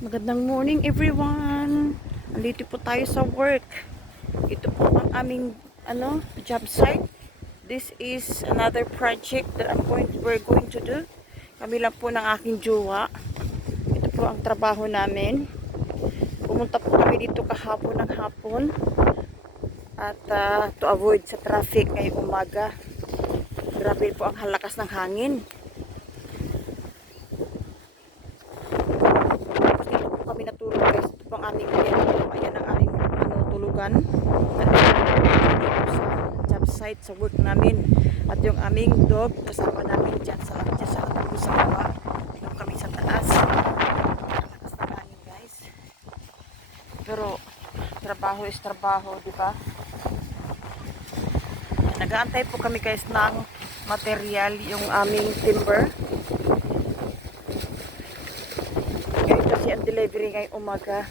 Magandang morning everyone. Andito po tayo sa work. Ito po ang aming job site. This is another project that we're going to do. Kami lang po ng aking jowa. Ito po ang trabaho namin. Pumunta po kami dito kahapon ng hapon. At to avoid sa traffic ngayong umaga. Grabe po ang halakas ng hangin. Kami natulog guys. Ito pang aming ayan ang aming tulugan sa job site sa work namin. At yung aming dog kasama namin dyan sa katabi sa baba. Tingnan kami sa taas. Lakas ng hangin guys. Pero trabaho is trabaho, di ba? Nag-aantay po kami guys ng material, yung aming timber. Kasi ang delivery ngayong umaga.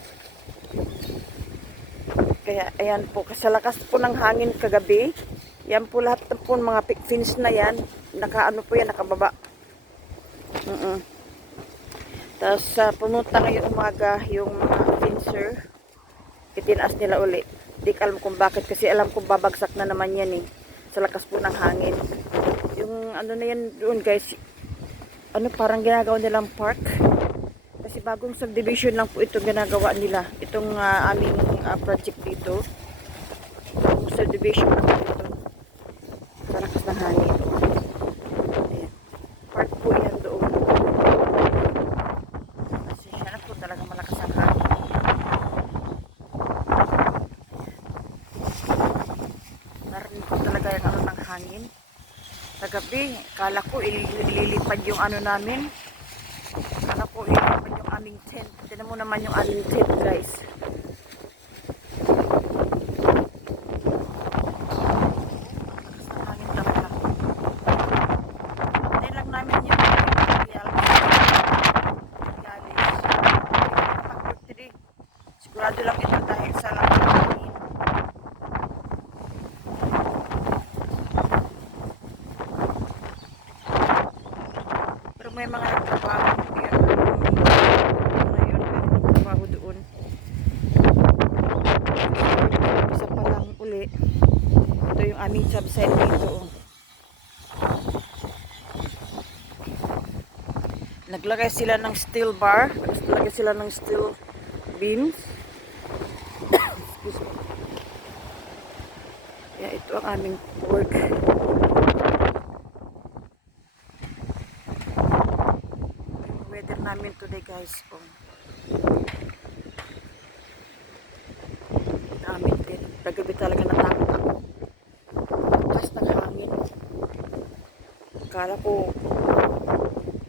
Kaya ayan po, kasi lakas po ng hangin kagabi. Yan po lahat po mga fins na yan. Nakababa. Tapos pumunta ngayong umaga yung mga finser. Itinaas nila uli. Di ko alam kung bakit kasi alam kong babagsak na naman yan sa lakas po ng hangin. Yung na yan doon guys. Parang ginagawa nilang park. Kasi bagong subdivision lang po itong ginagawa nila. Itong aming project dito. Bagong subdivision lang po ito. Sa lakas ng hangin. Ayan. Park po yan doon. Kasi siya na po talaga malakas ang hangin. Narinig po talaga yung ng hangin. Kagabi, kala ko ililipad yung namin. Kala ko ililipad yung aming tent. Tignan mo naman yung aming tent guys. Sigurado lang ito dahil sa lakas ng hangin. Pero may mga nagtrabaho trabaho doon. Isa pa lang uli. Ito yung aming job site dito. Naglagay sila ng steel bar. Naglagay sila ng steel beams. Excuse me. Kaya ito ang aming work. Yung weather namin today guys. Namin din. Kagabi talaga natakot ako. Lakas ng hangin. Akala ko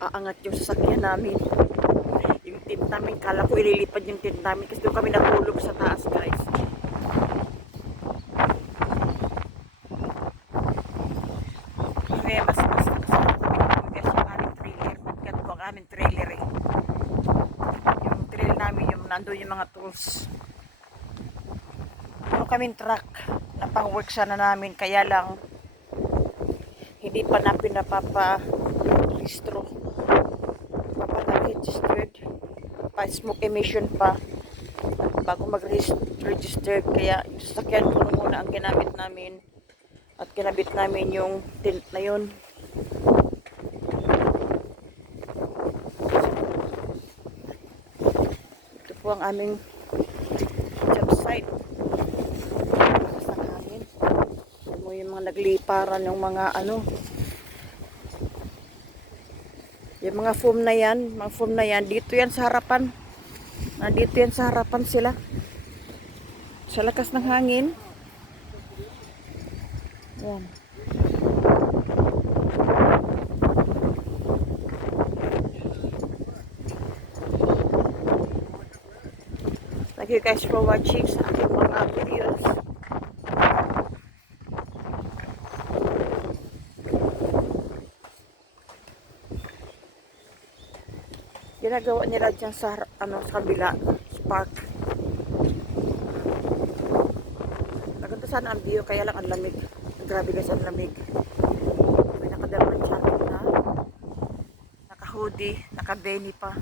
aangat yung sasakyan namin. Yung tent namin, kala ko ililipad yung tent namin kasi doon kami natulog sa taas guys. Kaya mas kasi yung aming trailer. Magkano po ang aming trailer Yung trailer namin, yung nandun yung mga tools. Yung kaming truck na pang work sana namin, kaya lang hindi pa na pinapapa-registro. Registered pa smoke emission pa bago mag-register, kaya yung sasakyan ko muna ang ginamit namin at kinabit namin yung tent na yun. Ito po ang aming job site. Lakas ng hangin. Mo yung mga nagliparan, yung mga yung mga foam na yan, dito yan sa harapan. Dito yan sa harapan sila. Sa lakas ng hangin. Yan. Thank you guys for watching sa aking mga videos. Ginagawa nila dyan sa sa kabila, park. Maganda sana ang view, kaya lang ang lamig. Grabe guys, ang lamig. May nakadalawang jacket na, naka hoodie, naka beanie pa.